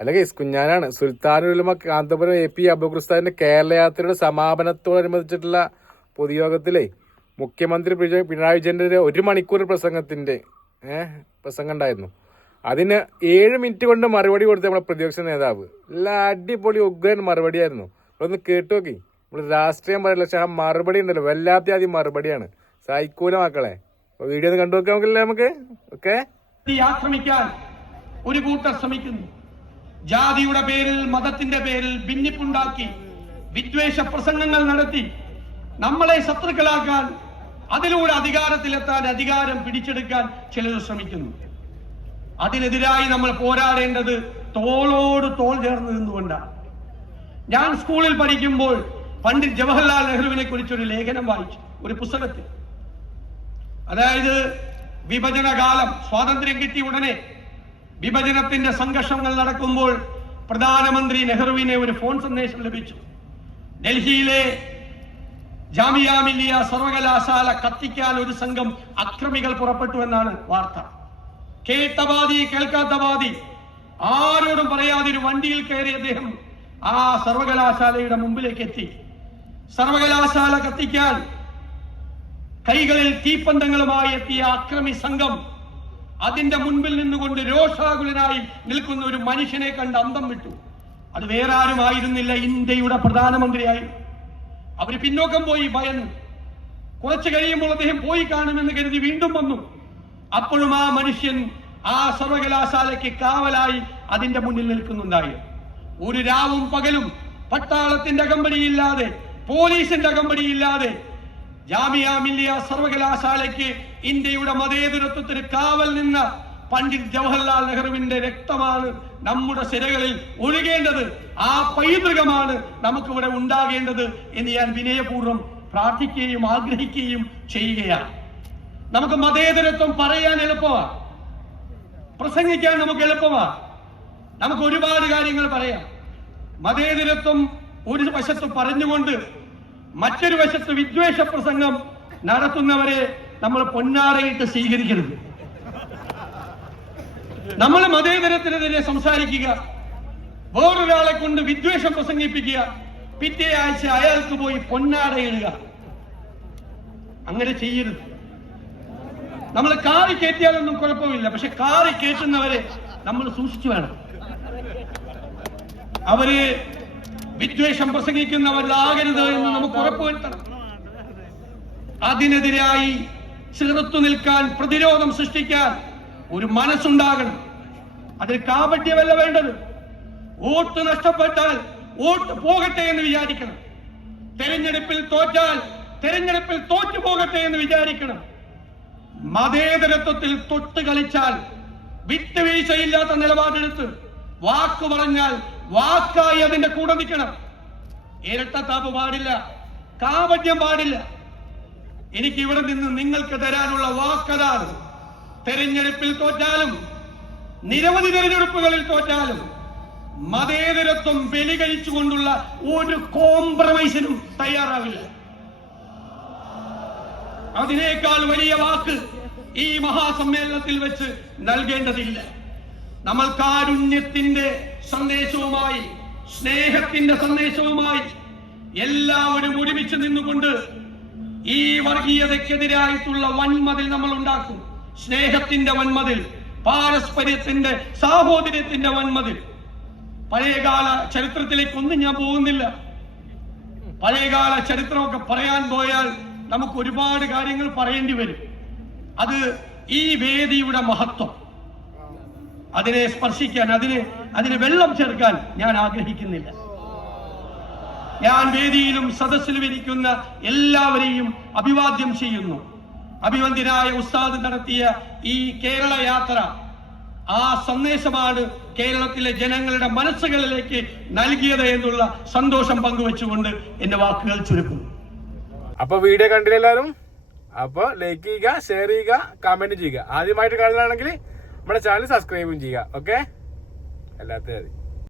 അല്ലെങ്കിൽ കുഞ്ഞാനാണ്. സുൽത്താനുലുലമ കാന്തപുരം AP അബൂഖുർസാദിന്റെ കേരള യാത്രയുടെ സമാപനത്തോടനുബന്ധിച്ചിട്ടുള്ള പൊതുയോഗത്തിലെ മുഖ്യമന്ത്രി പിണറായി വിജയന്റെ 1 മണിക്കൂർ പ്രസംഗം ഉണ്ടായിരുന്നു. അതിന് 7 മിനിറ്റ് കൊണ്ട് മറുപടി കൊടുത്ത നമ്മുടെ പ്രതിപക്ഷ നേതാവ്. എല്ലാ അടിപൊളി ഉഗ്രൻ മറുപടിയായിരുന്നു. ഒന്ന് കേട്ടു നോക്കി. നമ്മൾ രാഷ്ട്രീയം പറയില്ല, പക്ഷെ ആ മറുപടി ഉണ്ടല്ലോ വല്ലാത്ത ആദ്യം മറുപടിയാണ്. സൈക്കൂല മക്കളെ. വീഡിയോ ഒന്ന് കണ്ടു നോക്കാൻ നോക്കില്ലേ നമുക്ക്? ഓക്കെ. ആക്രമിക്കാൻ ഒരു കൂട്ടർ ശ്രമിക്കുന്നു. ജാതിയുടെ പേരിൽ, മതത്തിന്റെ പേരിൽ ഭിന്നിപ്പുണ്ടാക്കി വിദ്വേഷ പ്രസംഗങ്ങൾ നടത്തി നമ്മളെ ശത്രുക്കളാക്കാൻ, അതിലൂടെ അധികാരത്തിലെത്താൻ, അധികാരം പിടിച്ചെടുക്കാൻ ചിലർ ശ്രമിക്കുന്നു. അതിനെതിരായി നമ്മൾ പോരാടേണ്ടത് തോളോട് തോൾ ചേർന്ന് നിന്നുകൊണ്ടാണ്. ഞാൻ സ്കൂളിൽ പഠിക്കുമ്പോൾ പണ്ഡിറ്റ് ജവഹർലാൽ നെഹ്റുവിനെ കുറിച്ചൊരു ലേഖനം വായിച്ചു, ഒരു പുസ്തകത്തിൽ. അതായത് വിഭജന കാലം, സ്വാതന്ത്ര്യം കിട്ടിയ ഉടനെ വിഭജനത്തിന്റെ സംഘർഷങ്ങൾ നടക്കുമ്പോൾ പ്രധാനമന്ത്രി നെഹ്റുവിനെ ഒരു ഫോൺ സന്ദേശം ലഭിച്ചു. ഡൽഹിയിലെ ജാമിയ മില്ലിയ സർവകലാശാല കത്തിക്കാൻ ഒരു സംഘം അക്രമികൾ പുറപ്പെട്ടു എന്നാണ് വാർത്ത. കേട്ട പാതി കേൾക്കാത്ത പാതി ആരോടും പറയാതെ ഒരു വണ്ടിയിൽ കയറി അദ്ദേഹം ആ സർവകലാശാലയുടെ മുമ്പിലേക്ക് എത്തി. സർവകലാശാല കത്തിക്കാൻ കൈകളിൽ തീപ്പന്തങ്ങളുമായി എത്തിയ അക്രമി സംഘം അതിന്റെ മുൻപിൽ നിന്നുകൊണ്ട് രോഷാകുലനായി നിൽക്കുന്ന ഒരു മനുഷ്യനെ കണ്ട് അന്തം വിട്ടു. അത് വേറെ ആരുമായിരുന്നില്ല, ഇന്ത്യയുടെ പ്രധാനമന്ത്രിയായിരുന്നു. അവര് പിന്നോക്കം പോയി, ഭയന്നു. കുറച്ചു കഴിയുമ്പോൾ അദ്ദേഹം പോയി കാണുമെന്ന് കരുതി വീണ്ടും വന്നു. അപ്പോഴും ആ മനുഷ്യൻ ആ സർവകലാശാലയ്ക്ക് കാവലായി അതിന്റെ മുന്നിൽ നിൽക്കുന്നുണ്ടായി. ഒരു രാവും പകലും പട്ടാളത്തിന്റെ അകമ്പടിയില്ലാതെ, പോലീസിന്റെ അകമ്പടിയില്ലാതെ ജാമിയ മില്ലിയ സർവകലാശാലയ്ക്ക് ഇന്ത്യയുടെ മതേതരത്വത്തിന് കാവൽ നിന്ന പണ്ഡിറ്റ് ജവഹർലാൽ നെഹ്റുവിന്റെ രക്തമാണ് നമ്മുടെ സിരകളിൽ ഒഴുകേണ്ടത്. ആ പൈതൃകമാണ് നമുക്കിവിടെ ഉണ്ടാകേണ്ടത് എന്ന് ഞാൻ വിനയപൂർവ്വം പ്രാർത്ഥിക്കുകയും ആഗ്രഹിക്കുകയും ചെയ്യുകയാണ്. നമുക്ക് മതേതരത്വം പറയാൻ എളുപ്പമാണ്, പ്രസംഗിക്കാൻ നമുക്ക് എളുപ്പമാണ്. നമുക്ക് ഒരുപാട് കാര്യങ്ങൾ പറയാം. മതേതരത്വം ഒരു വശത്ത് പറഞ്ഞുകൊണ്ട് മറ്റൊരു വശത്ത് വിദ്വേഷ പ്രസംഗം നടത്തുന്നവരെ നമ്മൾ പൊന്നാടയിട്ട് സ്വീകരിക്കരുത്. നമ്മൾ മതേതരത്തിനെതിരെ സംസാരിക്കുക, വേറൊരാളെ കൊണ്ട് വിദ്വേഷം പ്രസംഗിപ്പിക്കുക, പിറ്റേ ആഴ്ച അയാൾക്ക് പോയി പൊന്നാടയിടുക. അങ്ങനെ ചെയ്യരുത്. നമ്മൾ കാറി കയറ്റിയാലൊന്നും കുഴപ്പമില്ല, പക്ഷെ കാറി കയറ്റുന്നവരെ നമ്മൾ സൂക്ഷിച്ചു വേണം. അവര് വിദ്വേഷം പ്രസംഗിക്കുന്നവരാകരുത് എന്ന് നമുക്ക് ഉറപ്പുവരുത്തണം. അതിനെതിരായി ചെറുത്തു നിൽക്കാൻ, പ്രതിരോധം സൃഷ്ടിക്കാൻ ഒരു മനസ്സുണ്ടാകണം. അതിൽ കാപട്യമല്ല വേണ്ടത്. വോട്ട് നഷ്ടപ്പെട്ടാൽ വോട്ട് പോകട്ടെ എന്ന് വിചാരിക്കണം. തെരഞ്ഞെടുപ്പിൽ തോറ്റാൽ തെരഞ്ഞെടുപ്പിൽ തോറ്റു പോകട്ടെ എന്ന് വിചാരിക്കണം. മതേതരത്വത്തിൽ തൊട്ട് കളിച്ചാൽ, വിട്ടുവീഴ്ചയില്ലാത്ത നിലപാടെടുത്ത് വാക്കു പറഞ്ഞാൽ വാക്കായി അതിന്റെ കൂടെ നിൽക്കണം. ഇരട്ടത്താപ്പ് പാടില്ല, കാപട്യം പാടില്ല. എനിക്ക് ഇവിടെ നിന്ന് നിങ്ങൾക്ക് തരാനുള്ള വാക്കതാണ്, തെരഞ്ഞെടുപ്പിൽ തോറ്റാലും നിരവധി തെരഞ്ഞെടുപ്പുകളിൽ തോറ്റാലും മതേതരത്വം ബലി കഴിച്ചുകൊണ്ടുള്ള ഒരു കോംപ്രമൈസിനും തയ്യാറാവില്ല. അതിനേക്കാൾ വലിയ വാക്ക് ഈ മഹാസമ്മേളനത്തിൽ വെച്ച് നൽകേണ്ടതില്ല. നമ്മൾ കാരുണ്യത്തിന്റെ സന്ദേശവുമായി, സ്നേഹത്തിന്റെ സന്ദേശവുമായി എല്ലാവരും ഒരുമിച്ച് നിന്നുകൊണ്ട് ഈ വർഗീയതയ്ക്കെതിരായിട്ടുള്ള വൻമതിൽ നമ്മൾ ഉണ്ടാക്കും. സ്നേഹത്തിന്റെ വൻമതിൽ, പാരസ്പര്യത്തിന്റെ, സാഹോദര്യത്തിന്റെ വൻമതിൽ. പഴയകാല ചരിത്രത്തിലേക്കൊന്നും ഞാൻ പോകുന്നില്ല. പഴയകാല ചരിത്രമൊക്കെ പറയാൻ പോയാൽ നമുക്ക് ഒരുപാട് കാര്യങ്ങൾ പറയേണ്ടി വരും. അത് ഈ വേദിയുടെ മഹത്വം. അതിനെ സ്പർശിക്കാൻ, അതിന് വെള്ളം ചേർക്കാൻ ഞാൻ ആഗ്രഹിക്കുന്നില്ല. ഞാൻ വേദിയിലും സദസ്സിലും ഇരിക്കുന്ന എല്ലാവരെയും അഭിവാദ്യം ചെയ്യുന്നു. അഭിവന്ദ്യനായ ഉസ്താദ് നടത്തിയ ഈ കേരള യാത്ര, ആ സന്ദേശമാണ് കേരളത്തിലെ ജനങ്ങളുടെ മനസ്സുകളിലേക്ക് നൽകിയത് എന്നുള്ള സന്തോഷം പങ്കുവെച്ചുകൊണ്ട് എന്റെ വാക്കുകൾ ചുരുക്കുന്നു. അപ്പൊ വീഡിയോ കണ്ടില്ല എല്ലാവരും? അപ്പൊ ലൈക്ക് ചെയ്യുക, ഷെയർ ചെയ്യുക, കമന്റ് ചെയ്യുക. ആദ്യമായിട്ട് കാണുകയാണെങ്കിൽ നമ്മുടെ ചാനൽ സബ്സ്ക്രൈബും ചെയ്യുക. ഓക്കെ, എല്ലാത്തിനും